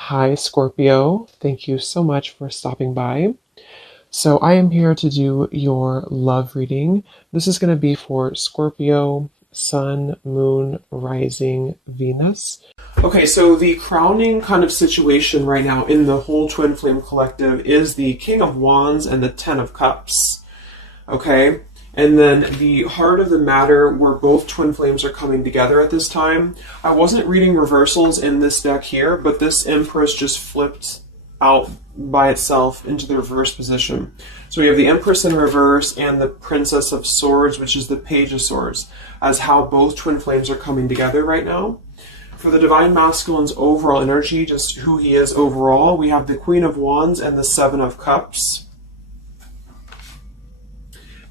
Hi, Scorpio. Thank you so much for stopping by. So, I am here to do your love reading. This is going to be for Scorpio, Sun, Moon, Rising, Venus. Okay, so the crowning kind of situation right now in the whole Twin Flame Collective is the King of Wands and the Ten of Cups. Okay? And then the heart of the matter where both twin flames are coming together at this time. I wasn't reading reversals in this deck here, but this Empress just flipped out by itself into the reverse position. So we have the Empress in reverse and the Princess of Swords, which is the Page of Swords, as how both twin flames are coming together right now. For the Divine Masculine's overall energy, just who he is overall, we have the Queen of Wands and the Seven of Cups.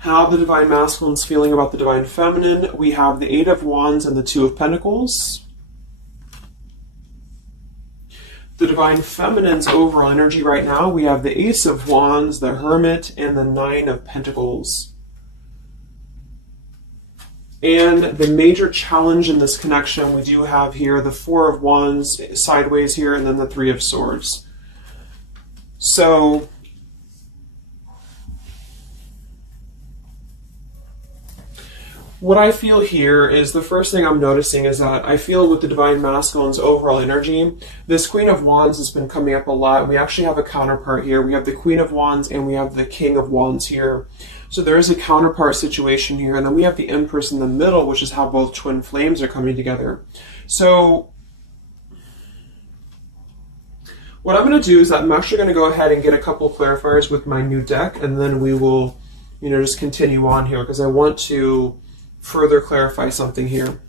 How the Divine Masculine's feeling about the Divine Feminine, we have the Eight of Wands and the Two of Pentacles. The Divine Feminine's overall energy right now, we have the Ace of Wands, the Hermit, and the Nine of Pentacles. And the major challenge in this connection, we do have here the Four of Wands sideways here, and then the Three of Swords. So what I feel here is the first thing I'm noticing is that I feel with the Divine Masculine's overall energy, this Queen of Wands has been coming up a lot. We actually have a counterpart here. We have the Queen of Wands and we have the King of Wands here. So there is a counterpart situation here. And then we have the Empress in the middle, which is how both twin flames are coming together. So what I'm going to do is I'm actually going to go ahead and get a couple clarifiers with my new deck. And then we will, just continue on here because I want to further clarify something here.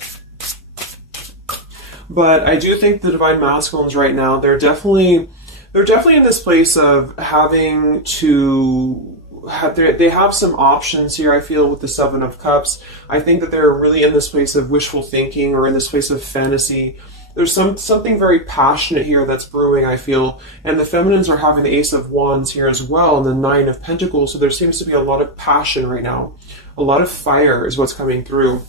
But I do think the Divine Masculines right now, they're definitely in this place of having to have they have some options here. I feel with the Seven of Cups, I think that they're really in this place of wishful thinking or in this place of fantasy. There's something very passionate here that's brewing, I feel. And the Feminines are having the Ace of Wands here as well and the Nine of Pentacles. So there seems to be a lot of passion right now. A lot of fire is what's coming through.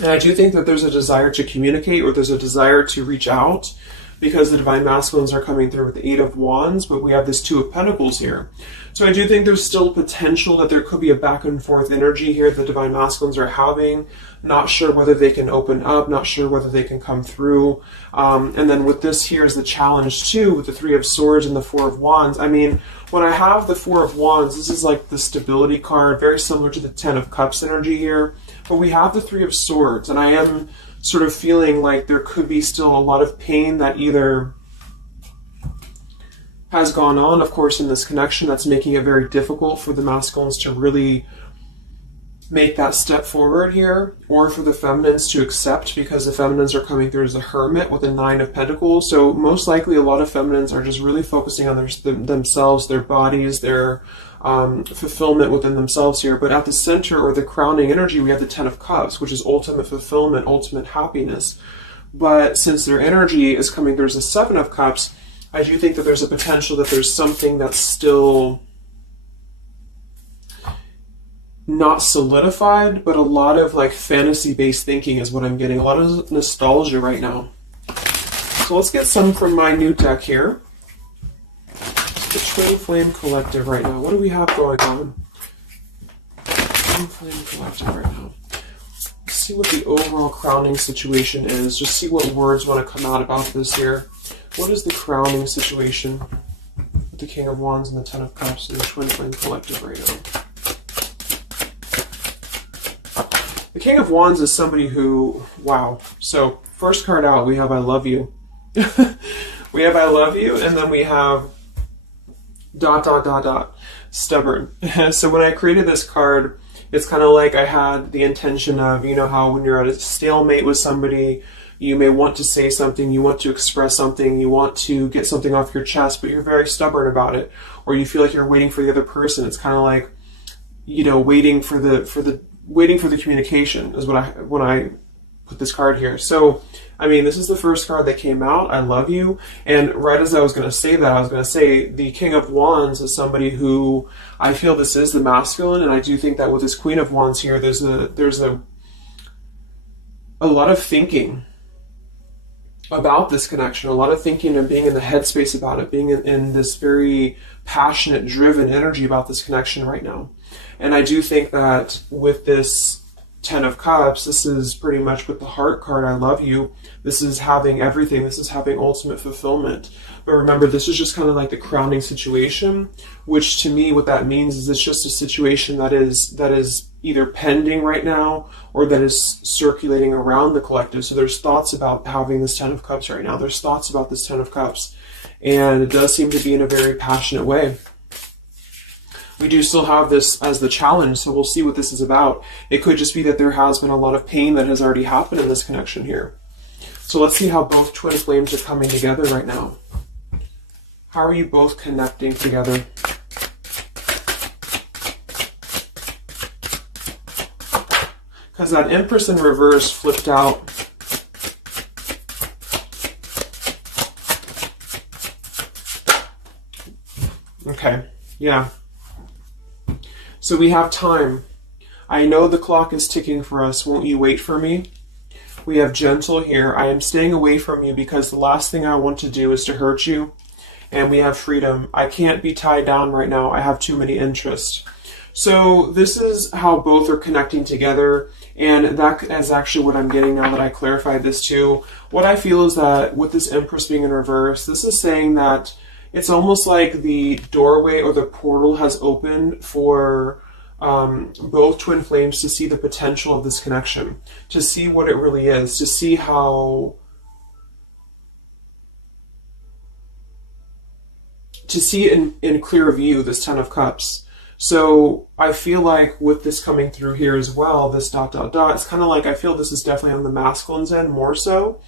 And I do think that there's a desire to communicate or there's a desire to reach out because the Divine Masculines are coming through with the Eight of Wands, but we have this Two of Pentacles here. So I do think there's still potential that there could be a back and forth energy here the Divine Masculines are having. Not sure whether they can open up, not sure whether they can come through. And then with this here is the challenge too, with the Three of Swords and the Four of Wands. I mean, when I have the Four of Wands, this is like the stability card, very similar to the Ten of Cups energy here. But we have the Three of Swords, and I am sort of feeling like there could be still a lot of pain that either has gone on, of course, in this connection that's making it very difficult for the masculines to really make that step forward here, or for the feminines to accept because the feminines are coming through as a Hermit with a Nine of Pentacles. So most likely a lot of feminines are just really focusing on themselves, their bodies, their fulfillment within themselves here. But at the center or the crowning energy, we have the Ten of Cups, which is ultimate fulfillment, ultimate happiness. But since their energy is coming through as a Seven of Cups, I do think that there's a potential that there's something that's still not solidified, but a lot of like fantasy-based thinking is what I'm getting. A lot of nostalgia right now. So let's get some from my new deck here. The Twin Flame Collective right now. What do we have going on? Twin Flame Collective right now. Let's see what the overall crowning situation is. Just see what words want to come out about this here. What is the crowning situation with the King of Wands and the Ten of Cups and the Twin Flame Collective right now? The King of Wands is somebody who, wow. So first card out, we have I love you. We have I love you, and then we have ... stubborn. So when I created this card, it's kind of like I had the intention of, how when you're at a stalemate with somebody, you may want to say something, you want to express something, you want to get something off your chest, but you're very stubborn about it, or you feel like you're waiting for the other person. It's kind of like, waiting for the communication is when I put this card here. So, I mean, this is the first card that came out, I love you. And right as I was going to say that, I was going to say the King of Wands is somebody who I feel this is the masculine. And I do think that with this Queen of Wands here, there's a lot of thinking about this connection, a lot of thinking and being in the headspace about it, being in this very passionate, driven energy about this connection right now. And I do think that with this Ten of Cups, this is pretty much with the Heart card, I love you. This is having everything. This is having ultimate fulfillment. But remember, this is just kind of like the crowning situation, which to me, what that means is it's just a situation that is either pending right now or that is circulating around the collective. So there's thoughts about having this Ten of Cups right now. There's thoughts about this Ten of Cups. And it does seem to be in a very passionate way. We do still have this as the challenge, so we'll see what this is about. It could just be that there has been a lot of pain that has already happened in this connection here. So let's see how both twin flames are coming together right now. How are you both connecting together? Because that Empress in reverse flipped out. Okay, yeah. So we have time. I know the clock is ticking for us. Won't you wait for me? We have gentle here. I am staying away from you because the last thing I want to do is to hurt you. And we have freedom. I can't be tied down right now. I have too many interests. So this is how both are connecting together. And that is actually what I'm getting now that I clarified this too. What I feel is that with this Empress being in reverse, this is saying that it's almost like the doorway or the portal has opened for both twin flames to see the potential of this connection, to see what it really is, to see how, to see it in clear view, this Ten of Cups. So I feel like with this coming through here as well, this ... it's kind of like, I feel this is definitely on the masculine's end more so.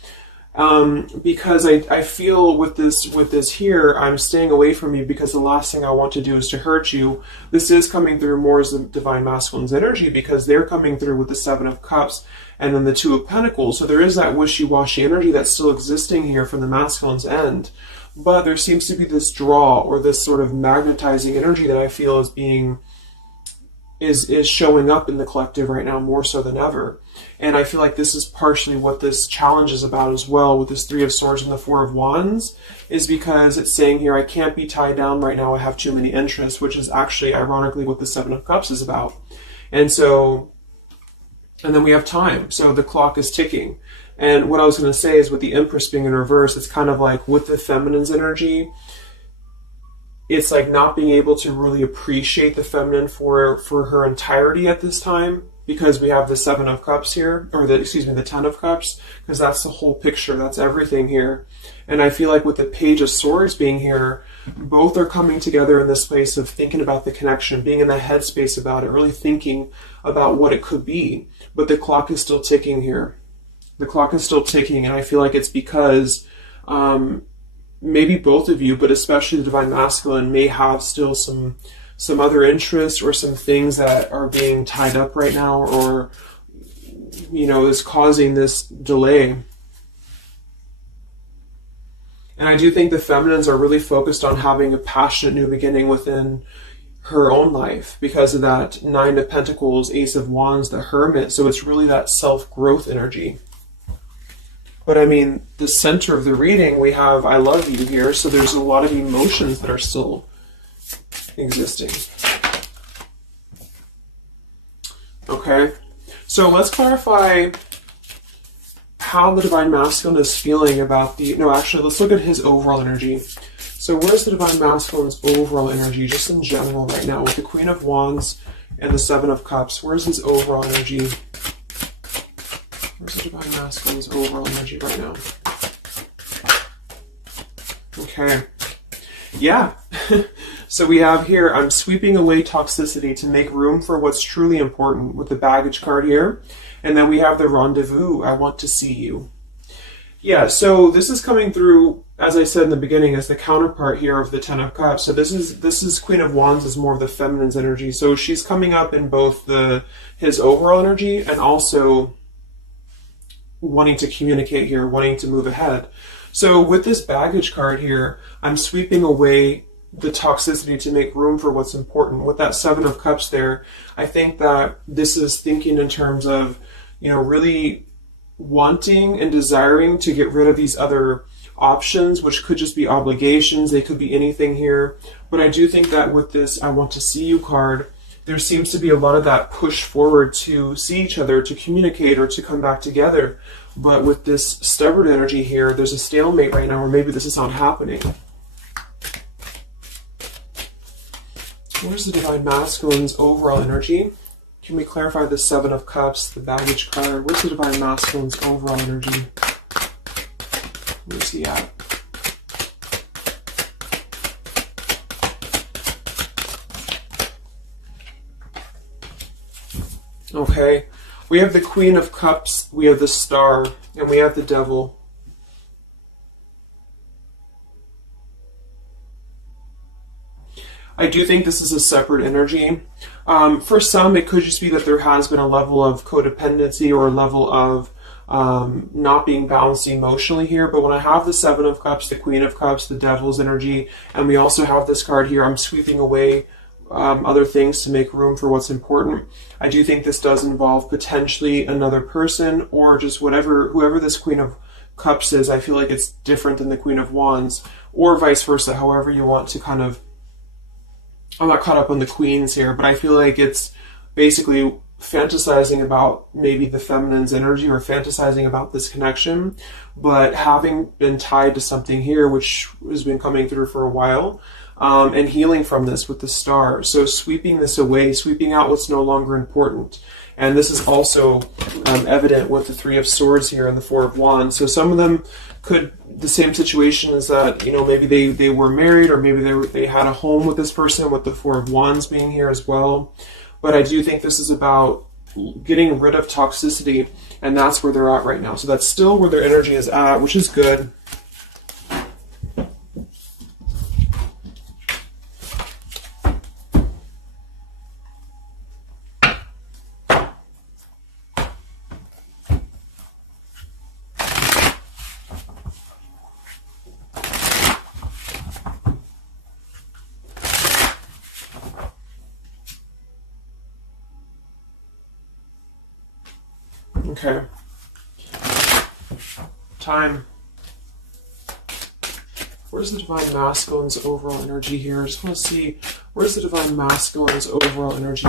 Because I feel with this here, I'm staying away from you because the last thing I want to do is to hurt you. This is coming through more as the Divine Masculine's energy because they're coming through with the Seven of Cups and then the Two of Pentacles. So there is that wishy-washy energy that's still existing here from the masculine's end. But there seems to be this draw or this sort of magnetizing energy that I feel is being is showing up in the collective right now more so than ever. And I feel like this is partially what this challenge is about as well with this Three of Swords and the Four of Wands, is because it's saying here, I can't be tied down right now, I have too many interests, which is actually ironically what the Seven of Cups is about. And so, and then we have time. So the clock is ticking. And what I was going to say is with the Empress being in reverse, it's kind of like with the feminine's energy, it's like not being able to really appreciate the feminine for her entirety at this time, because we have the Seven of Cups here, or the Ten of Cups, because that's the whole picture, that's everything here. And I feel like with the Page of Swords being here, both are coming together in this place of thinking about the connection, being in the headspace about it, really thinking about what it could be. But the clock is still ticking here. The clock is still ticking, and I feel like it's because maybe both of you, but especially the Divine Masculine, may have still some other interests or some things that are being tied up right now, or, you know, is causing this delay. And I do think the feminines are really focused on having a passionate new beginning within her own life because of that Nine of Pentacles, Ace of Wands, the Hermit. So it's really that self-growth energy. But I mean, the center of the reading, we have I love you here, so there's a lot of emotions that are still existing. Okay, so let's clarify how the Divine Masculine is feeling about the, no, actually, let's look at his overall energy. So where's the Divine Masculine's overall energy, just in general right now, with the Queen of Wands and the Seven of Cups? Where's his overall energy? Where's the Divine Masculine's overall energy right now? Okay. Yeah. So we have here, I'm sweeping away toxicity to make room for what's truly important, with the Baggage card here. And then we have the Rendezvous, I want to see you. Yeah, so this is coming through, as I said in the beginning, as the counterpart here of the Ten of Cups. So this is Queen of Wands is more of the feminine's energy. So she's coming up in both his overall energy and also wanting to communicate here, wanting to move ahead. So with this Baggage card here, I'm sweeping away the toxicity to make room for what's important. With that Seven of Cups there, I think that this is thinking in terms of, you know, really wanting and desiring to get rid of these other options, which could just be obligations. They could be anything here. But I do think that with this I want to see you card, there seems to be a lot of that push forward to see each other, to communicate, or to come back together. But with this stubborn energy here, there's a stalemate right now, or maybe this is not happening. Where's the Divine Masculine's overall energy? Can we clarify the Seven of Cups, the baggage card? Where's the Divine Masculine's overall energy? Where's he at? Okay, we have the Queen of Cups, we have the Star, and we have the Devil. I do think this is a separate energy. For some, it could just be that there has been a level of codependency or a level of not being balanced emotionally here. But when I have the Seven of Cups, the Queen of Cups, the Devil's energy, and we also have this card here, I'm sweeping away other things to make room for what's important. I do think this does involve potentially another person, or just whoever this Queen of Cups is. I feel like it's different than the Queen of Wands, or vice versa, however you want to kind of. I'm not caught up on the queens here, but I feel like it's basically fantasizing about maybe the feminine's energy, or fantasizing about this connection, but having been tied to something here, which has been coming through for a while, and healing from this with the Star. So sweeping this away, sweeping out what's no longer important. And this is also evident with the Three of Swords here and the Four of Wands. So some of them could, the same situation is that, you know, maybe they were married, or maybe they had a home with this person, with the Four of Wands being here as well. But I do think this is about getting rid of toxicity, and that's where they're at right now. So that's still where their energy is at, which is good. Okay. Time. Where's the Divine Masculine's overall energy here? I just want to see, where's the Divine Masculine's overall energy?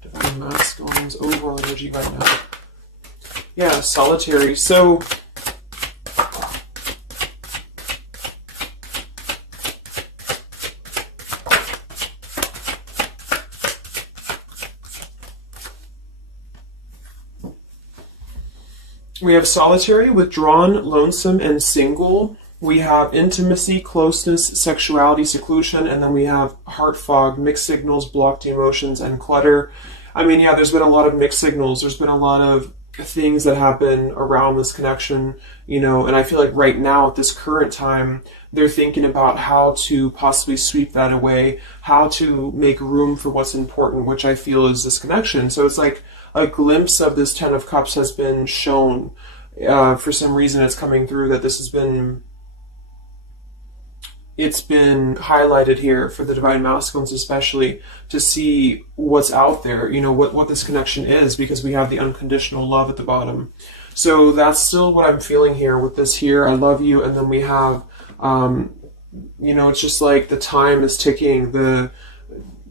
Divine Masculine's overall energy right now. Yeah, solitary. So we have solitary, withdrawn, lonesome, and single. We have intimacy, closeness, sexuality, seclusion, and then we have heart fog, mixed signals, blocked emotions, and clutter. I mean, yeah, there's been a lot of mixed signals. There's been a lot of things that happen around this connection, you know, and I feel like right now at this current time, they're thinking about how to possibly sweep that away, how to make room for what's important, which I feel is this connection. So it's like a glimpse of this Ten of Cups has been shown. For some reason it's coming through that this has been, it's been highlighted here for the Divine Masculines especially, to see what's out there, you know, what this connection is, because we have the unconditional love at the bottom. So that's still what I'm feeling here with this here, I love you, and then we have, you know, it's just like the time is ticking.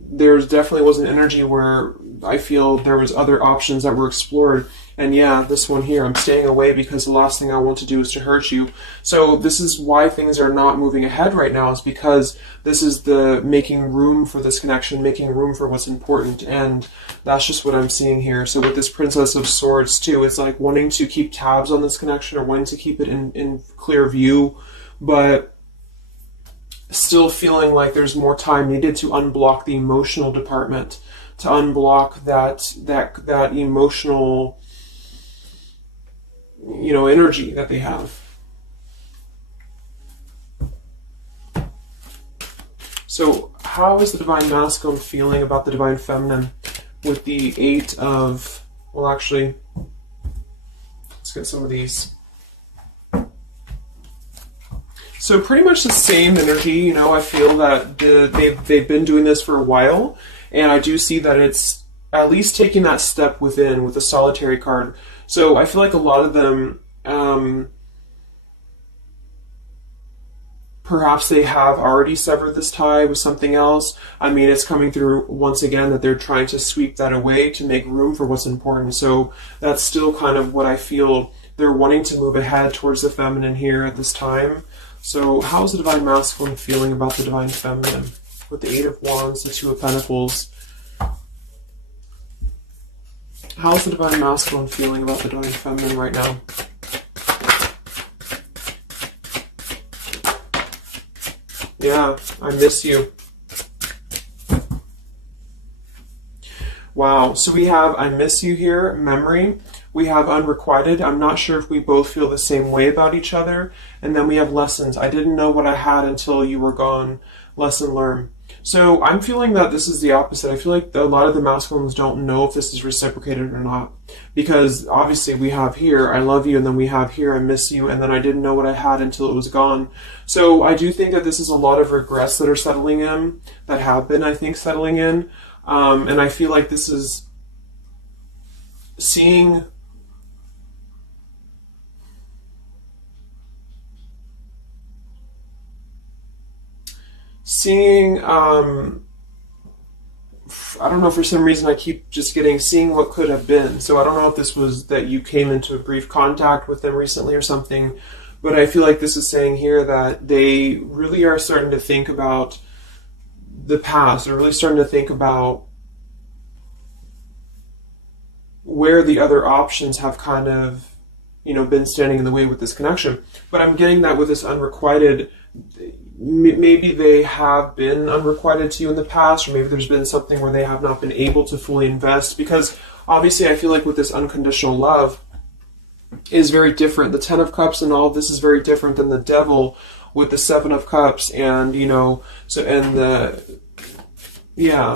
There's definitely was an energy where I feel there was other options that were explored. And yeah, this one here, I'm staying away because the last thing I want to do is to hurt you. So this is why things are not moving ahead right now, is because this is the making room for this connection, making room for what's important. And that's just what I'm seeing here. So with this Princess of Swords too, it's like wanting to keep tabs on this connection, or wanting to keep it in clear view, but still feeling like there's more time needed to unblock the emotional department, to unblock that emotional, you know, energy that they have. So how is the Divine Masculine feeling about the Divine Feminine with the Eight of, well, actually, let's get some of these. So pretty much the same energy, you know. I feel that they've been doing this for a while, and I do see that it's at least taking that step within with the solitary card. So I feel like a lot of them, perhaps they have already severed this tie with something else. I mean, it's coming through once again that they're trying to sweep that away to make room for what's important. So that's still kind of what I feel. They're wanting to move ahead towards the feminine here at this time. So how's the Divine Masculine feeling about the Divine Feminine? With the Eight of Wands, the Two of Pentacles. How's the Divine Masculine feeling about the Divine Feminine right now? Yeah, I miss you. Wow, so we have I miss you here, memory. We have unrequited. I'm not sure if we both feel the same way about each other. And then we have lessons. I didn't know what I had until you were gone. Lesson learned. So I'm feeling that this is the opposite. I feel like a lot of the masculines don't know if this is reciprocated or not. Because obviously we have here, I love you, and then we have here, I miss you, and then I didn't know what I had until it was gone. So I do think that this is a lot of regrets that are settling in, that have been, I think, settling in. And I feel like this is seeing I don't know, for some reason I keep just seeing what could have been. So I don't know if this was that you came into a brief contact with them recently or something, but I feel like this is saying here that they really are starting to think about the past. They're really starting to think about where the other options have kind of, been standing in the way with this connection. But I'm getting that with this unrequited, maybe they have been unrequited to you in the past, or maybe there's been something where they have not been able to fully invest, because obviously I feel like with this unconditional love is very different. The Ten of Cups and all of this is very different than the Devil with the Seven of Cups, and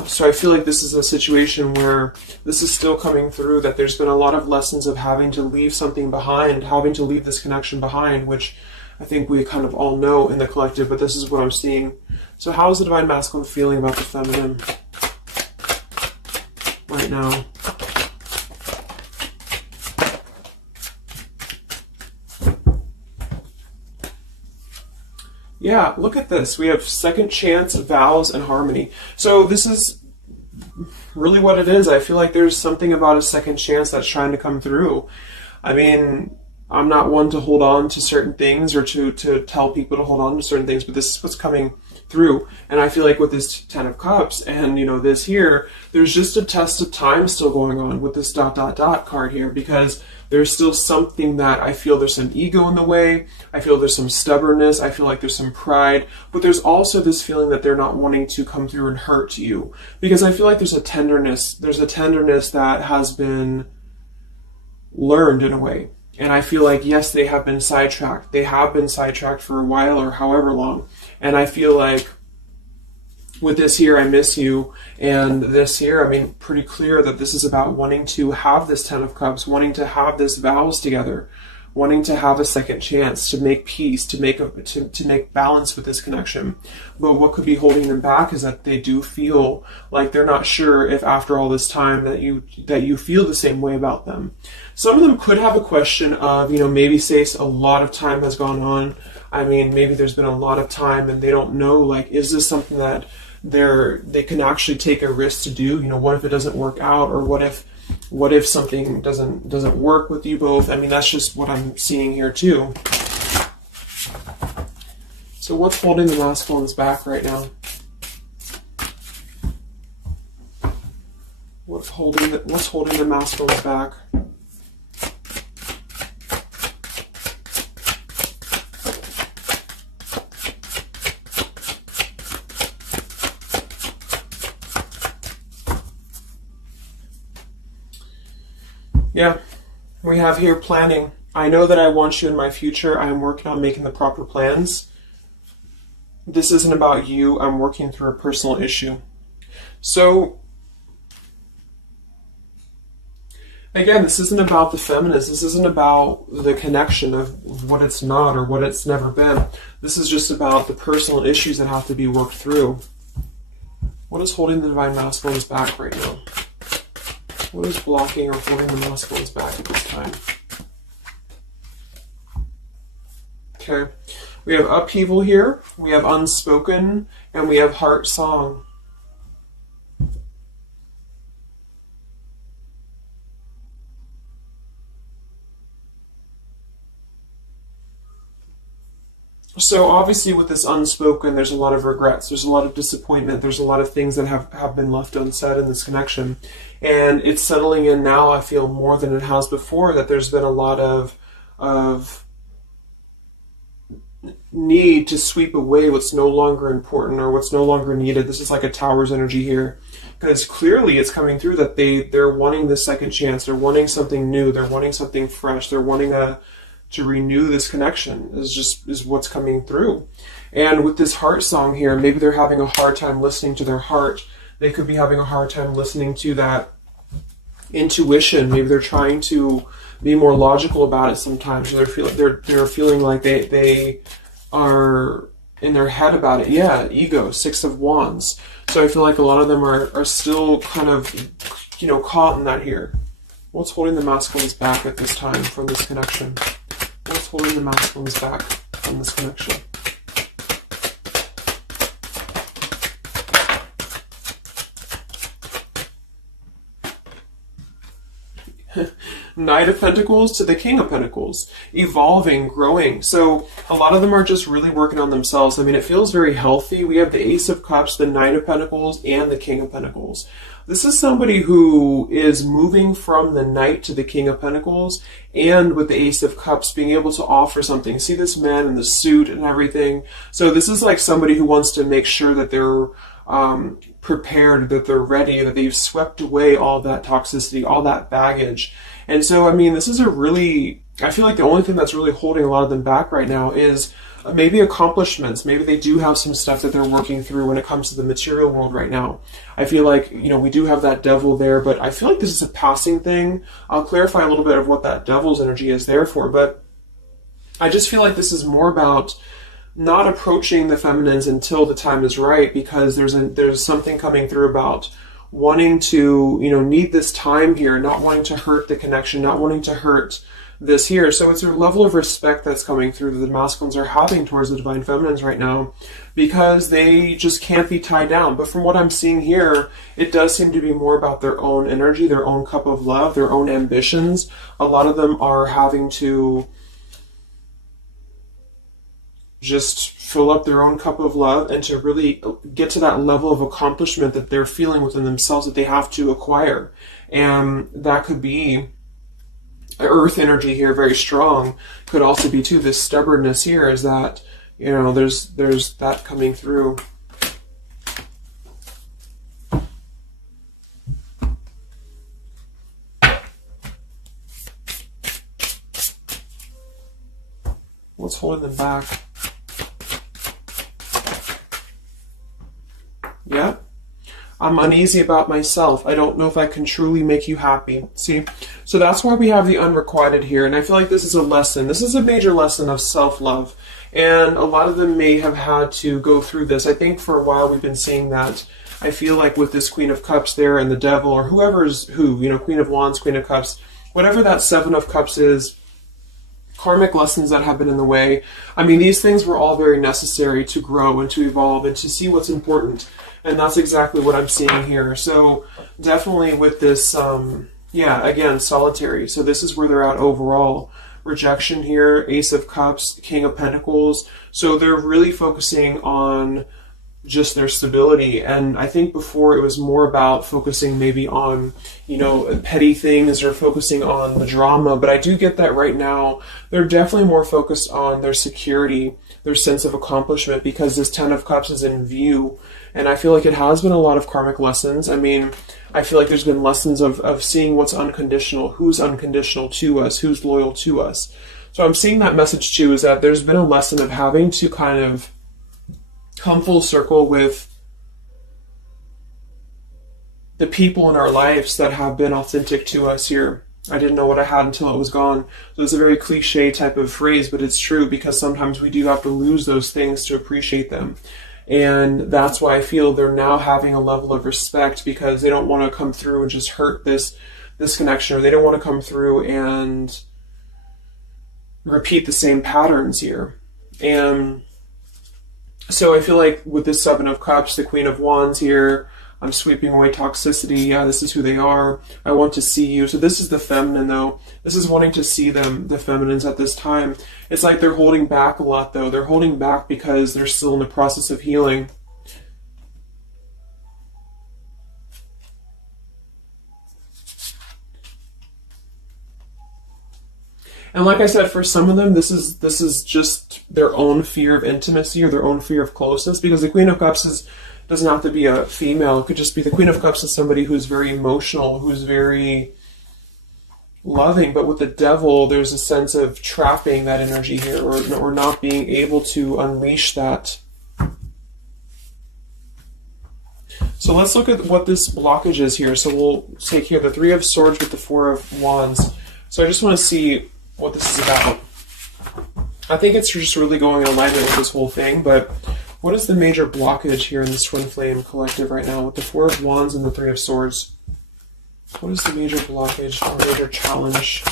so I feel like this is a situation where this is still coming through, that there's been a lot of lessons of having to leave something behind, having to leave this connection behind, which I think we kind of all know in the collective, but this is what I'm seeing. So how is the Divine Masculine feeling about the feminine right now? Yeah, look at this. We have second chance, vows, and harmony. So this is really what it is. I feel like there's something about a second chance that's trying to come through. I mean, I'm not one to hold on to certain things or to tell people to hold on to certain things, but this is what's coming through. And I feel like with this Ten of Cups and, this here, there's just a test of time still going on with this ... card here, because there's still something that I feel there's some ego in the way. I feel there's some stubbornness. I feel like there's some pride, but there's also this feeling that they're not wanting to come through and hurt you, because I feel like there's a tenderness that has been learned in a way. And I feel like, yes, they have been sidetracked. They have been sidetracked for a while or however long. And I feel like with this here, I miss you, and this here, I mean, pretty clear that this is about wanting to have this Ten of Cups, wanting to have this vows together, wanting to have a second chance to make peace, to make balance with this connection. But what could be holding them back is that they do feel like they're not sure if after all this time that you feel the same way about them. Some of them could have a question of, maybe say a lot of time has gone on. I mean, maybe there's been a lot of time and they don't know, like, is this something that they can actually take a risk to do? What if it doesn't work out, or what if something doesn't work with you both? I mean, that's just what I'm seeing here too. So what's holding the masculines back right now? What's holding the masculines back? Yeah, we have here planning. I know that I want you in my future. I am working on making the proper plans. This isn't about you. I'm working through a personal issue. So, again, this isn't about the feminist. This isn't about the connection of what it's not or what it's never been. This is just about the personal issues that have to be worked through. What is holding the Divine Masculines back right now? What is blocking or holding the masculines back at this time? Okay. We have upheaval here, we have unspoken, and we have heart song. So obviously with this unspoken, there's a lot of regrets, there's a lot of disappointment, there's a lot of things that have been left unsaid in this connection. And it's settling in now, I feel, more than it has before, that there's been a lot of need to sweep away what's no longer important or what's no longer needed. This is like a Tower's energy here. Because clearly it's coming through that they're wanting this second chance, they're wanting something new, they're wanting something fresh, they're wanting to renew this connection is what's coming through. And with this heart song here, maybe they're having a hard time listening to their heart. They could be having a hard time listening to that intuition. Maybe they're trying to be more logical about it sometimes. They're feeling like they are in their head about it. Yeah, ego, 6 of Wands. So I feel like a lot of them are still kind of, caught in that here. What's holding the masculines back at this time from this connection? What's holding the masculines back from this connection? Knight of Pentacles to the King of Pentacles. Evolving, growing. So a lot of them are just really working on themselves. I mean, it feels very healthy. We have the Ace of Cups, the Knight of Pentacles, and the King of Pentacles. This is somebody who is moving from the Knight to the King of Pentacles, and with the Ace of Cups being able to offer something. See this man in the suit and everything. So this is like somebody who wants to make sure that they're prepared, that they're ready, that they've swept away all that toxicity, all that baggage. And so, I mean, this is I feel like the only thing that's really holding a lot of them back right now is maybe accomplishments. Maybe they do have some stuff that they're working through when it comes to the material world right now. I feel like, we do have that devil there, but I feel like this is a passing thing. I'll clarify a little bit of what that devil's energy is there for, but I just feel like this is more about not approaching the feminines until the time is right, because there's something coming through about wanting to, need this time here, not wanting to hurt the connection, not wanting to hurt this here. So it's a level of respect that's coming through that the masculines are having towards the divine feminines right now, because they just can't be tied down. But from what I'm seeing here, it does seem to be more about their own energy, their own cup of love, their own ambitions. A lot of them are having to just fill up their own cup of love and to really get to that level of accomplishment that they're feeling within themselves that they have to acquire. And that could be earth energy here, very strong. Could also be too this stubbornness here, is that there's that coming through. What's holding them back? Yeah. I'm uneasy about myself. I don't know if I can truly make you happy. See? So that's why we have the unrequited here. And I feel like this is a lesson. This is a major lesson of self-love. And a lot of them may have had to go through this. I think for a while we've been seeing that. I feel like with this Queen of Cups there and the Devil, or whoever's who, Queen of Wands, Queen of Cups, whatever that Seven of Cups is, karmic lessons that have been in the way. I mean, these things were all very necessary to grow and to evolve and to see what's important. And that's exactly what I'm seeing here. So definitely with this, again, solitary. So this is where they're at overall. Rejection here, Ace of Cups, King of Pentacles. So they're really focusing on just their stability. And I think before it was more about focusing maybe on, petty things or focusing on the drama. But I do get that right now they're definitely more focused on their security, their sense of accomplishment, because this Ten of Cups is in view. And I feel like it has been a lot of karmic lessons. I mean, I feel like there's been lessons of seeing what's unconditional, who's unconditional to us, who's loyal to us. So I'm seeing that message too, is that there's been a lesson of having to kind of come full circle with the people in our lives that have been authentic to us here. I didn't know what I had until it was gone. So it's a very cliche type of phrase, but it's true, because sometimes we do have to lose those things to appreciate them. And that's why I feel they're now having a level of respect, because they don't want to come through and just hurt this this connection, or they don't want to come through and repeat the same patterns here. And so I feel like with this Seven of Cups, the Queen of Wands here, I'm sweeping away toxicity. Yeah, this is who they are. I want to see you. So this is the feminine, though. This is wanting to see them, the feminines at this time. It's like they're holding back a lot, though. They're holding back because they're still in the process of healing. And like I said, for some of them, this is just their own fear of intimacy or their own fear of closeness, because the Queen of Cups doesn't have to be a female. It could just be the Queen of Cups is somebody who's very emotional, who's very loving. But with the Devil, there's a sense of trapping that energy here, or not being able to unleash that. So let's look at what this blockage is here. So we'll take here the Three of Swords with the Four of Wands. So I just want to see what this is about. I think it's just really going in alignment with this whole thing, but what is the major blockage here in this Twin Flame collective right now with the Four of Wands and the Three of Swords? What is the major blockage or major challenge?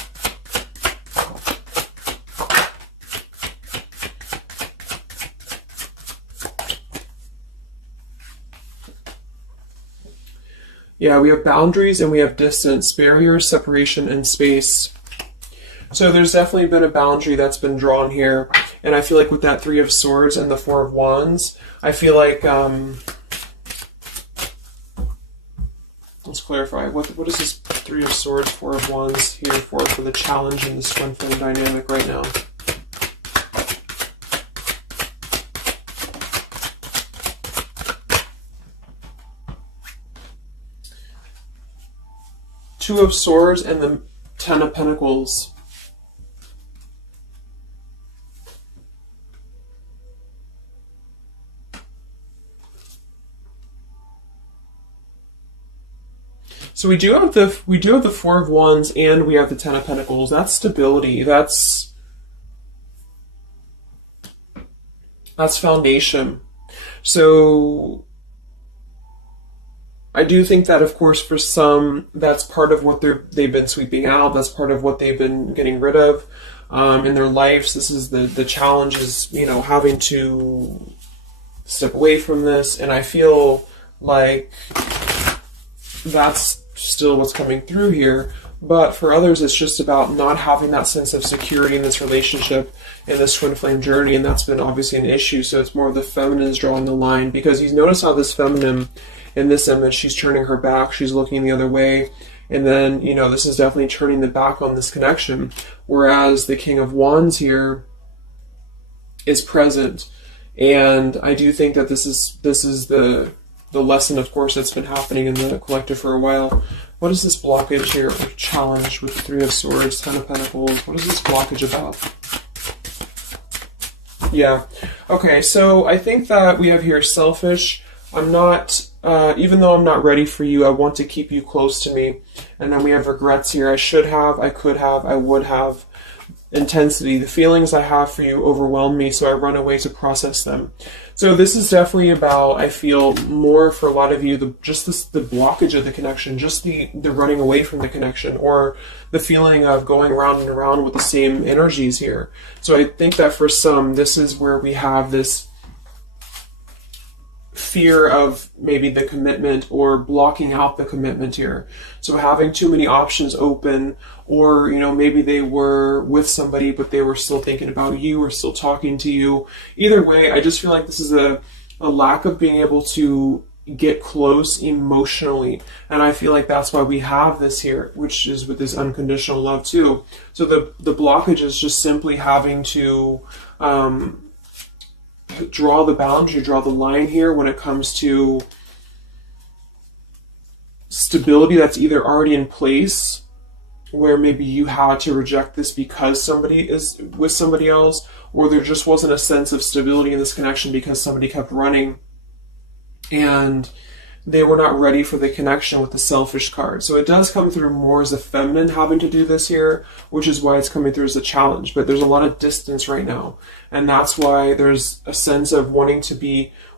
Yeah, we have boundaries and we have distance, barriers, separation, and space. So there's definitely been a boundary that's been drawn here. And I feel like with that Three of Swords and the Four of Wands, I feel like, let's clarify, what is this Three of Swords, Four of Wands here for the challenge in this Twin Flame dynamic right now? Two of Swords and the Ten of Pentacles. So we do have the Four of Wands and we have the Ten of Pentacles. That's stability. That's foundation. So I do think that, of course, for some, that's part of what they've been sweeping out. That's part of what they've been getting rid of in their lives. This is the challenge is, having to step away from this. And I feel like that's still what's coming through here. But for others, it's just about not having that sense of security in this relationship, in this Twin Flame journey, and that's been obviously an issue. So it's more of the feminines drawing the line, because you notice how this feminine in this image, she's turning her back, she's looking the other way, and then, this is definitely turning the back on this connection, whereas the King of Wands here is present. And I do think that this is the lesson, of course, that's been happening in the collective for a while. What is this blockage here, or challenge with the Three of Swords, Ten of Pentacles? What is this blockage about? Yeah. Okay, so I think that we have here selfish. I'm not, even though I'm not ready for you, I want to keep you close to me. And then we have regrets here. I should have, I could have, I would have. Intensity. The feelings I have for you overwhelm me, so I run away to process them. So this is definitely about, I feel, more for a lot of you, the blockage of the connection, just the running away from the connection, or the feeling of going around and around with the same energies here. So I think that for some, this is where we have this fear of maybe the commitment, or blocking out the commitment here. So having too many options open, or maybe they were with somebody but they were still thinking about you or still talking to you. Either way, I just feel like this is a lack of being able to get close emotionally, and I feel like that's why we have this here, which is with this unconditional love too. So the blockage is just simply having to draw the boundary, draw the line here when it comes to stability that's either already in place, where maybe you had to reject this because somebody is with somebody else, or there just wasn't a sense of stability in this connection because somebody kept running. And they were not ready for the connection with the selfish card. So it does come through more as the feminine having to do this here, which is why it's coming through as a challenge. But there's a lot of distance right now. And that's why there's a sense of wanting to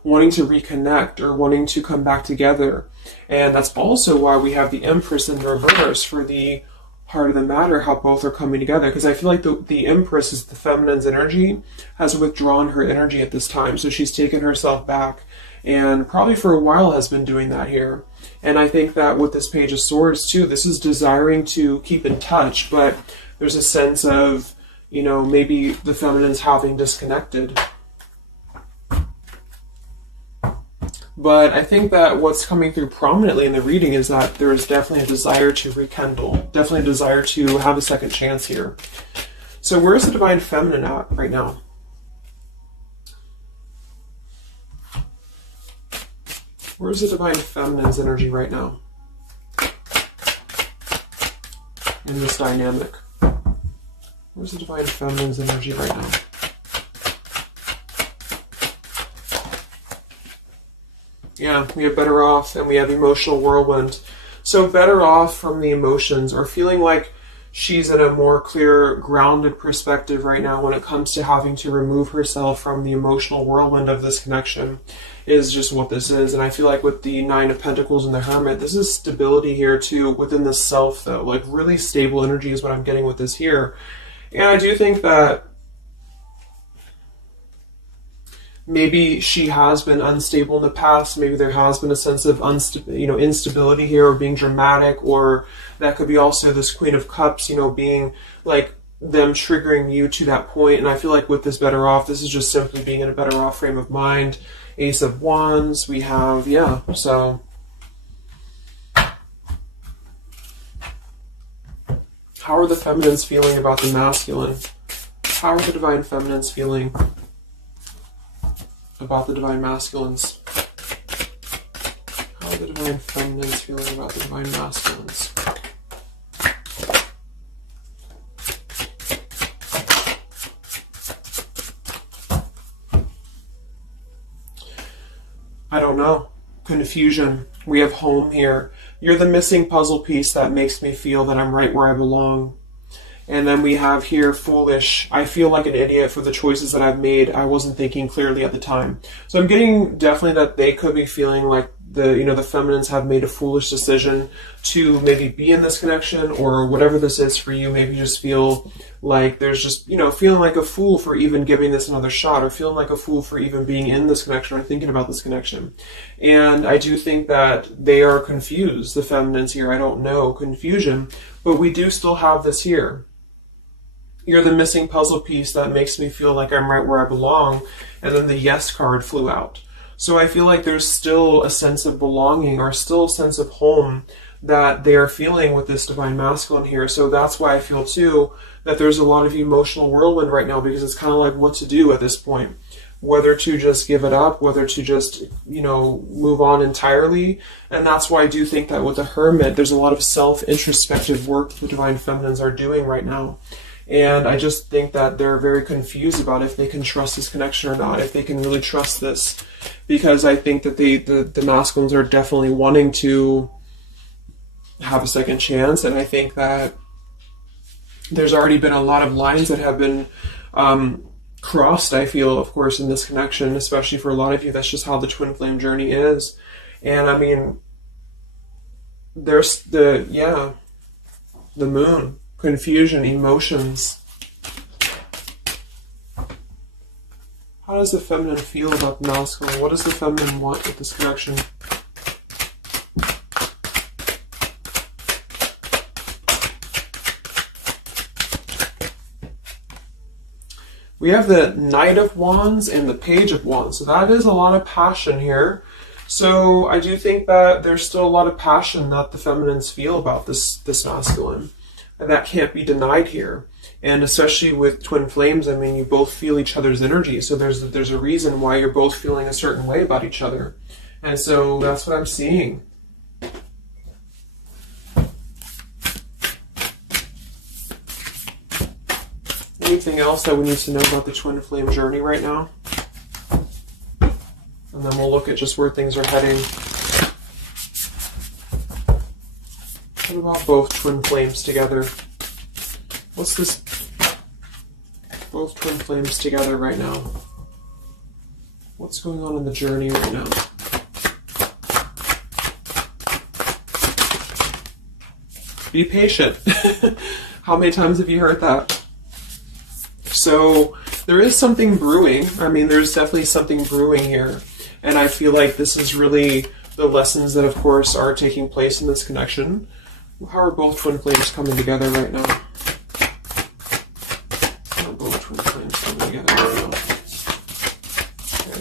reconnect or wanting to come back together. And that's also why we have the Empress in the reverse for the heart of the matter, how both are coming together. Because I feel like the Empress is the feminine's energy, has withdrawn her energy at this time. So she's taken herself back, and probably for a while has been doing that here. And I think that with this Page of Swords too, this is desiring to keep in touch, but there's a sense of, you know, maybe the feminine's having disconnected. But I think that what's coming through prominently in the reading is that there is definitely a desire to rekindle, definitely a desire to have a second chance here. So where's the Divine Feminine at right now? Where's the Divine Feminine's energy right now in this dynamic? Where's the Divine Feminine's energy right now? Yeah, we have better off, and we have emotional whirlwind. So better off from the emotions, or feeling like she's in a more clear, grounded perspective right now when it comes to having to remove herself from the emotional whirlwind of this connection, is just what this is. And I feel like with the Nine of Pentacles and the Hermit, this is stability here too within the self, though. Like really stable energy is what I'm getting with this here. And I do think that maybe she has been unstable in the past. Maybe there has been a sense of instability here, or being dramatic, or that could be also this Queen of Cups, being like them triggering you to that point. And I feel like with this better off, this is just simply being in a better off frame of mind. Ace of Wands, we have, so how are the feminines feeling about the masculine? How are the Divine Feminines feeling about the Divine Masculines? How are the Divine Feminines feeling about the Divine Masculines? I don't know. Confusion. We have home here. You're the missing puzzle piece that makes me feel that I'm right where I belong. And then we have here foolish. I feel like an idiot for the choices that I've made. I wasn't thinking clearly at the time. So I'm getting definitely that they could be feeling like the feminines have made a foolish decision to maybe be in this connection, or whatever this is for you. Maybe you just feel like there's just, feeling like a fool for even giving this another shot, or feeling like a fool for even being in this connection or thinking about this connection. And I do think that they are confused, the feminines here. I don't know, confusion, but we do still have this here. You're the missing puzzle piece that makes me feel like I'm right where I belong. And then the yes card flew out. So I feel like there's still a sense of belonging, or still a sense of home that they are feeling with this Divine Masculine here. So that's why I feel too that there's a lot of emotional whirlwind right now, because it's kind of like what to do at this point. Whether to just give it up, whether to just, move on entirely. And that's why I do think that with the Hermit, there's a lot of self-introspective work the Divine Feminines are doing right now. And I just think that they're very confused about if they can trust this connection or not, if they can really trust this. Because I think that the masculines are definitely wanting to have a second chance. And I think that there's already been a lot of lines that have been crossed, I feel, of course, in this connection, especially for a lot of you. That's just how the twin flame journey is. And I mean, there's the moon. Confusion, emotions. How does the feminine feel about the masculine? What does the feminine want with this connection? We have the Knight of Wands and the Page of Wands. So that is a lot of passion here. So I do think that there's still a lot of passion that the feminines feel about this masculine. And that can't be denied here. And especially with twin flames, I mean, you both feel each other's energy. So there's a reason why you're both feeling a certain way about each other. And so that's what I'm seeing. Anything else that we need to know about the twin flame journey right now? And then we'll look at just where things are heading. What about both twin flames together? What's this? Both twin flames together right now. What's going on in the journey right now? Be patient. How many times have you heard that? So there is something brewing. I mean, there's definitely something brewing here. And I feel like this is really the lessons that, of course, are taking place in this connection. How are both twin flames coming together right now? How are both twin flames coming together right now? Okay.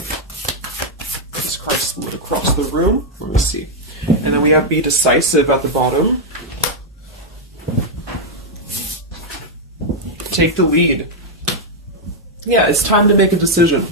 This card split across the room. Let me see. And then we have be decisive at the bottom. Take the lead. Yeah, it's time to make a decision.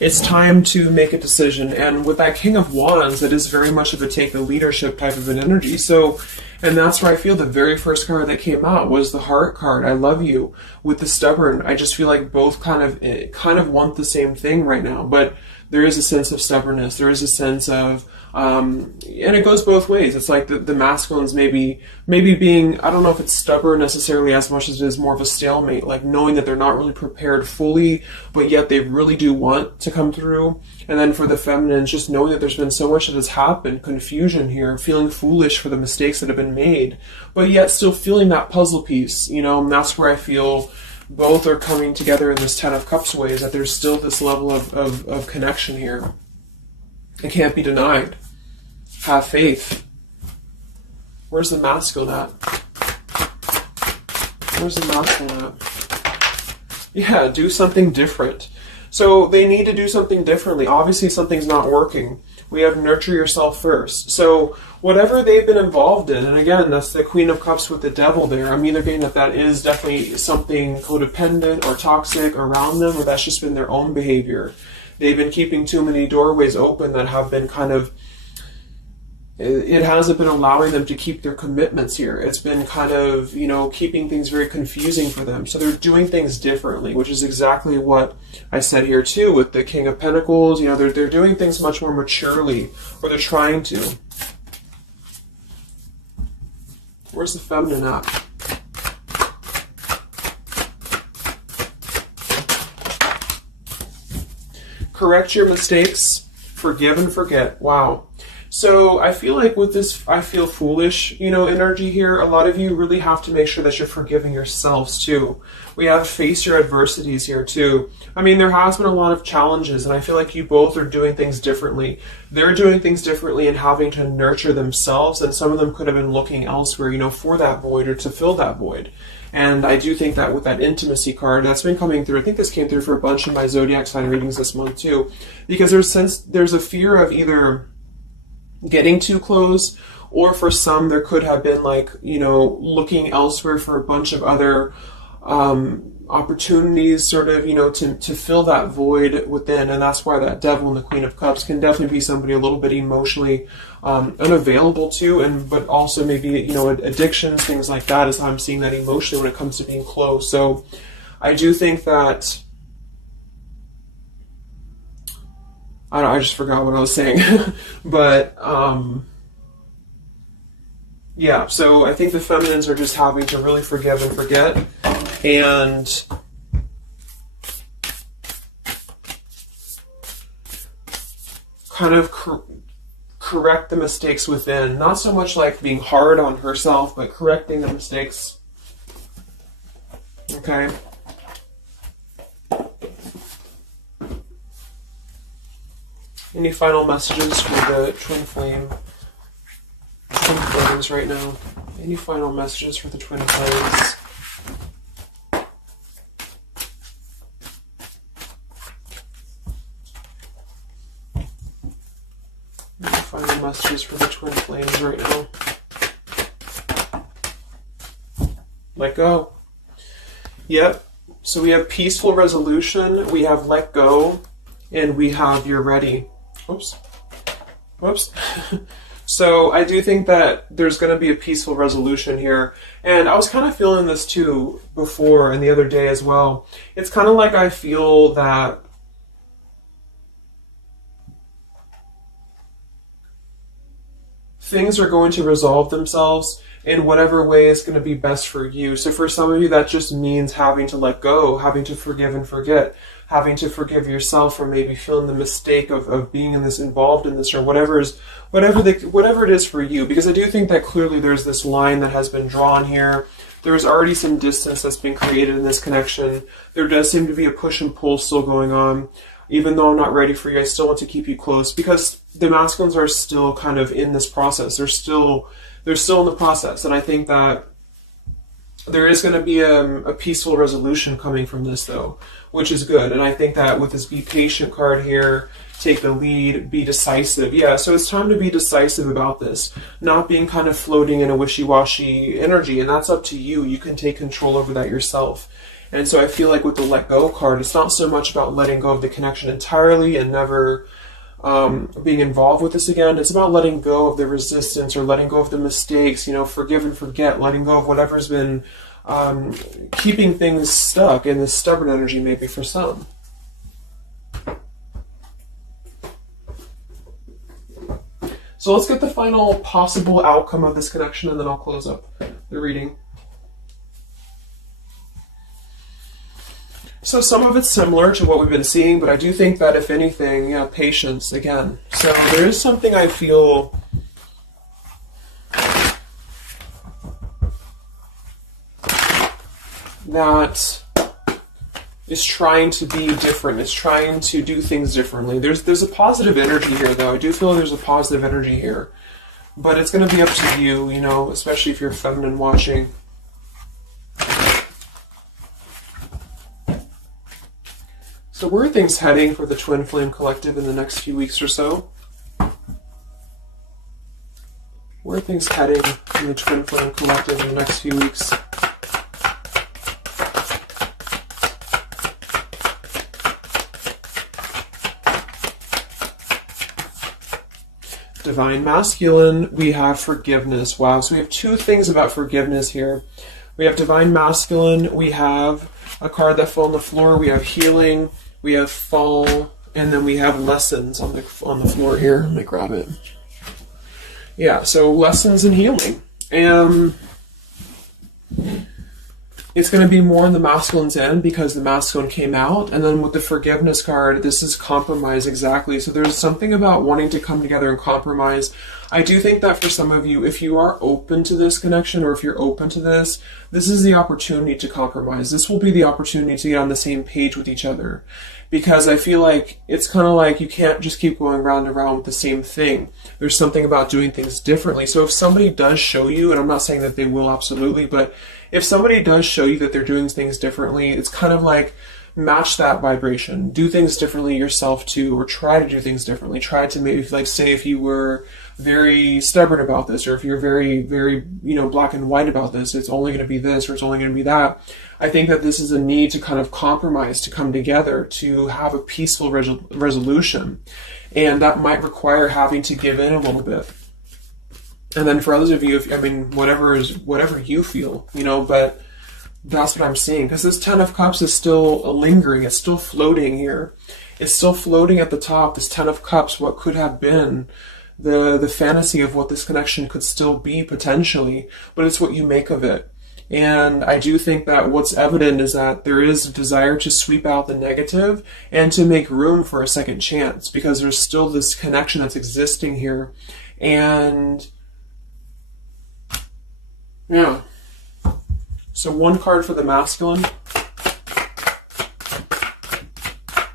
It's time to make a decision. And with that King of Wands, it is very much of a take the leadership type of an energy. So, and that's where I feel the very first card that came out was the Heart card. I love you. With the Stubborn, I just feel like both kind of want the same thing right now. But there is a sense of stubbornness. There is a sense of, and it goes both ways. It's like the masculines maybe being, I don't know if it's stubborn necessarily as much as it is more of a stalemate, like knowing that they're not really prepared fully, but yet they really do want to come through. And then for the feminines, just knowing that there's been so much that has happened, confusion here, feeling foolish for the mistakes that have been made, but yet still feeling that puzzle piece, you know, and that's where I feel both are coming together in this Ten of Cups way, is that there's still this level of connection here. It can't be denied. Have faith. Where's the masculine at? Where's the masculine at? Yeah, do something different. So they need to do something differently. Obviously something's not working. We have nurture yourself first. So whatever they've been involved in, and again, that's the Queen of Cups with the Devil there. I'm either getting that is definitely something codependent or toxic around them, or that's just been their own behavior. They've been keeping too many doorways open that have been kind of, it hasn't been allowing them to keep their commitments here. It's been kind of, you know, keeping things very confusing for them. So they're doing things differently, which is exactly what I said here too with the King of Pentacles. You know, they're doing things much more maturely, or they're trying to. Where's the feminine at? Correct your mistakes, forgive and forget. Wow. So I feel like with this I feel foolish, you know, energy here, a lot of you really have to make sure that you're forgiving yourselves too. We have face your adversities here too. I mean, there has been a lot of challenges, and I feel like you both are doing things differently. They're doing things differently and having to nurture themselves, and some of them could have been looking elsewhere, you know, for that void or to fill that void. And I do think that with that intimacy card, that's been coming through. I think this came through for a bunch of my zodiac sign readings this month too, because there's a fear of either getting too close, or for some there could have been like, you know, looking elsewhere for a bunch of other opportunities, sort of, you know, to fill that void within. And that's why that Devil and the Queen of Cups can definitely be somebody a little bit emotionally unavailable to, and but also maybe, you know, addictions, things like that is how I'm seeing that emotionally when it comes to being close. So I do think that I just forgot what I was saying. But, yeah, so I think the feminines are just having to really forgive and forget, and kind of correct the mistakes within. Not so much like being hard on herself, but correcting the mistakes. Okay? Any final messages for the twin flames right now? Any final messages for the twin flames? Any final messages for the twin flames right now? Let go. Yep. So we have peaceful resolution, we have let go, and we have you're ready. Whoops. So I do think that there's going to be a peaceful resolution here. And I was kind of feeling this too before and the other day as well. It's kind of like I feel that things are going to resolve themselves in whatever way is going to be best for you. So for some of you, that just means having to let go, having to forgive and forget, having to forgive yourself for maybe feeling the mistake of being in this, involved in this, or whatever it is for you. Because I do think that clearly there's this line that has been drawn here. There's already some distance that's been created in this connection. There does seem to be a push and pull still going on. Even though I'm not ready for you, I still want to keep you close, because the masculines are still kind of in this process. They're still in the process. And I think that there is going to be a peaceful resolution coming from this, though, which is good. And I think that with this be patient card here, take the lead, be decisive. Yeah, so it's time to be decisive about this, not being kind of floating in a wishy-washy energy. And that's up to you. You can take control over that yourself. And so I feel like with the let go card, it's not so much about letting go of the connection entirely and never being involved with this again. It's about letting go of the resistance, or letting go of the mistakes, forgive and forget, letting go of whatever's been keeping things stuck in this stubborn energy, maybe for some. So let's get the final possible outcome of this connection, and then I'll close up the reading. So some of it's similar to what we've been seeing, but I do think that if anything, patience again. So there is something I feel that is trying to be different. It's trying to do things differently. There's a positive energy here, though. I do feel there's a positive energy here. But it's going to be up to you, especially if you're feminine watching. So where are things heading for the Twin Flame Collective in the next few weeks or so? Where are things heading in the Twin Flame Collective in the next few weeks? Divine Masculine, we have forgiveness. Wow, so we have two things about forgiveness here. We have Divine Masculine, we have a card that fell on the floor, we have healing, we have fall, and then we have lessons on the floor here. Let me grab it. Yeah, so lessons and healing. It's going to be more on the masculine's end because the masculine came out. And then with the forgiveness card, this is compromise, exactly. So there's something about wanting to come together and compromise. I do think that for some of you, if you are open to this connection, or if you're open to this is the opportunity to compromise. This will be the opportunity to get on the same page with each other. Because I feel like it's kind of like you can't just keep going round and round with the same thing. There's something about doing things differently. So if somebody does show you, and I'm not saying that they will absolutely, but if somebody does show you that they're doing things differently, it's kind of like match that vibration. Do things differently yourself too, or try to do things differently. Try to maybe, like, say if you were very stubborn about this, or if you're very, very, black and white about this, it's only going to be this, or it's only going to be that. I think that this is a need to kind of compromise, to come together, to have a peaceful resolution. And that might require having to give in a little bit. And then for others of you, whatever you feel, but that's what I'm seeing. Because this Ten of Cups is still lingering. It's still floating here. It's still floating at the top. This Ten of Cups, what could have been the fantasy of what this connection could still be potentially, but it's what you make of it. And I do think that what's evident is that there is a desire to sweep out the negative and to make room for a second chance, because there's still this connection that's existing here. And yeah. So one card for the masculine.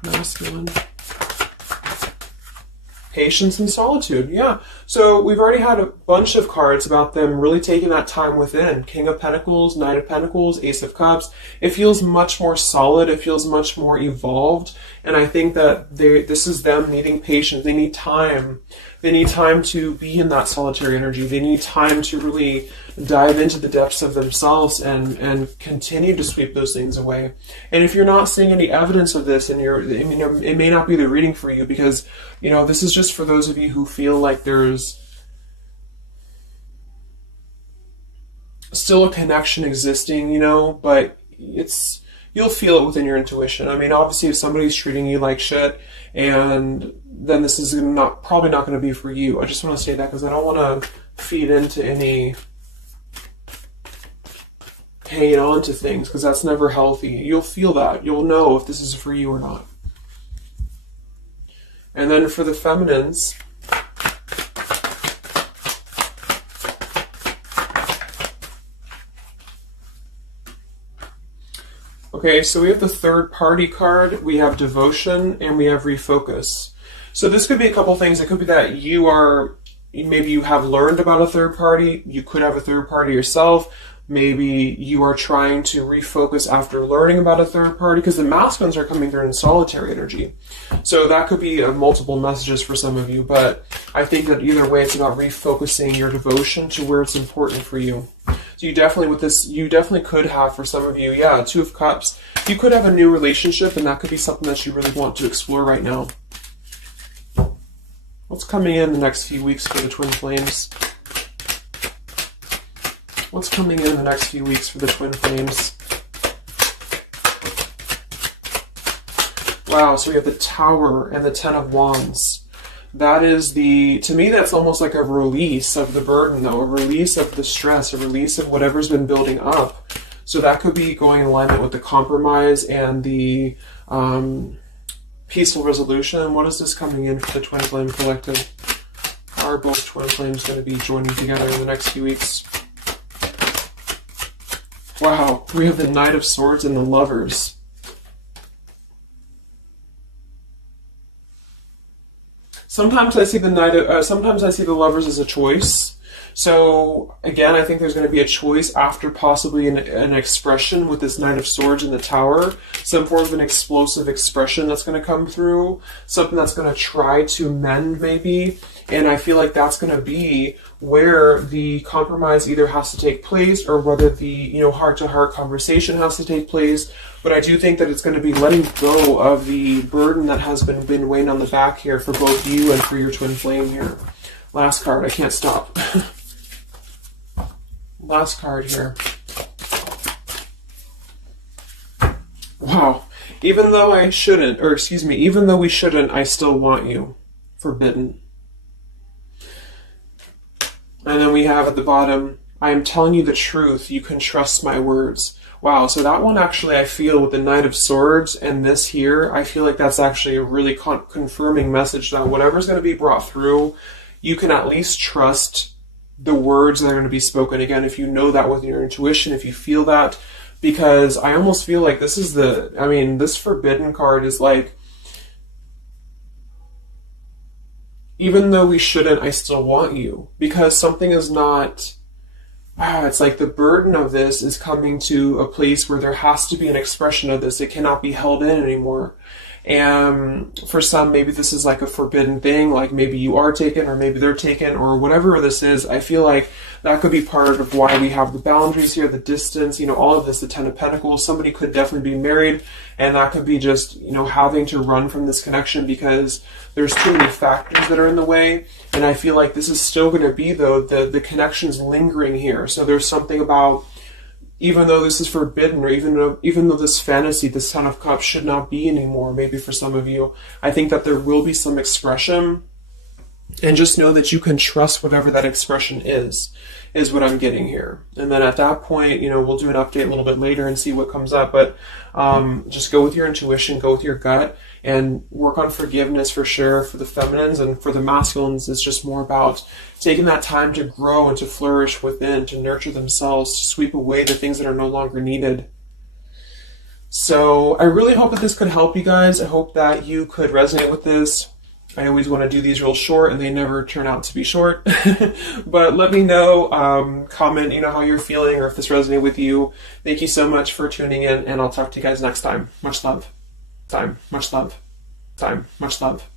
Masculine. Patience and solitude. Yeah. So we've already had a bunch of cards about them really taking that time within. King of Pentacles, Knight of Pentacles, Ace of Cups. It feels much more solid. It feels much more evolved. And I think that this is them needing patience. They need time. They need time to be in that solitary energy. They need time to really dive into the depths of themselves and continue to sweep those things away. And if you're not seeing any evidence of this, and it may not be the reading for you, because this is just for those of you who feel like there's still a connection existing, but you'll feel it within your intuition. Obviously, if somebody's treating you like shit, and then this is probably not going to be for you. I just want to say that because I don't want to feed into any hanging on to things, because that's never healthy. You'll feel that. You'll know if this is for you or not. And then for the feminines, okay, so we have the third party card, we have devotion, and we have refocus. So this could be a couple things. It could be that maybe you have learned about a third party. You could have a third party yourself. Maybe you are trying to refocus after learning about a third party, because the masculines are coming through in solitary energy. So that could be multiple messages for some of you, but I think that either way, it's about refocusing your devotion to where it's important for you. So you definitely could have, for some of you, Two of Cups. You could have a new relationship, and that could be something that you really want to explore right now. What's coming in the next few weeks for the twin flames? What's coming in the next few weeks for the twin flames? Wow, so we have the Tower and the Ten of Wands. That is to me, that's almost like a release of the burden, though, a release of the stress, a release of whatever's been building up. So that could be going in alignment with the compromise and the peaceful resolution. What is this coming in for the twin flame collective? How are both twin flames going to be joining together in the next few weeks? Wow, we have the Knight of Swords and the Lovers. Sometimes I see the Lovers as a choice. So again, I think there's going to be a choice after possibly an expression with this Knight of Swords in the Tower. Some form of an explosive expression that's going to come through. Something that's going to try to mend, maybe. And I feel like that's going to be where the compromise either has to take place, or whether the heart-to-heart conversation has to take place. But I do think that it's going to be letting go of the burden that has been weighing on the back here for both you and for your twin flame here. Last card, I can't stop. Last card here. Wow. Even though we shouldn't, I still want you. Forbidden. And then we have at the bottom, I am telling you the truth, you can trust my words. Wow, so that one actually, I feel with the Knight of Swords and this here, I feel like that's actually a really confirming message that whatever's going to be brought through, you can at least trust the words that are going to be spoken. Again, if you know that with your intuition, if you feel that, because I almost feel like this is this Forbidden card is like, even though we shouldn't, I still want you. Because something is not... it's like the burden of this is coming to a place where there has to be an expression of this. It cannot be held in anymore. And for some, maybe this is like a forbidden thing, like maybe you are taken or maybe they're taken or whatever this is. I feel like that could be part of why we have the boundaries here, the distance, all of this, the Ten of Pentacles. Somebody could definitely be married, and that could be just, having to run from this connection because there's too many factors that are in the way. And I feel like this is still going to be, though, the connection's lingering here. So there's something about, even though this is forbidden, or even though this fantasy, this Ten of Cups should not be anymore, maybe for some of you, I think that there will be some expression, and just know that you can trust whatever that expression is what I'm getting here. And then at that point, we'll do an update a little bit later and see what comes up, but just go with your intuition, go with your gut, and work on forgiveness for sure for the feminines. And for the masculines, it's just more about taking that time to grow and to flourish within, to nurture themselves, to sweep away the things that are no longer needed. So I really hope that this could help you guys. I hope that you could resonate with this. I always want to do these real short, and they never turn out to be short. But let me know, comment, how you're feeling, or if this resonated with you. Thank you so much for tuning in, and I'll talk to you guys next time. Much love. Much love. Much love.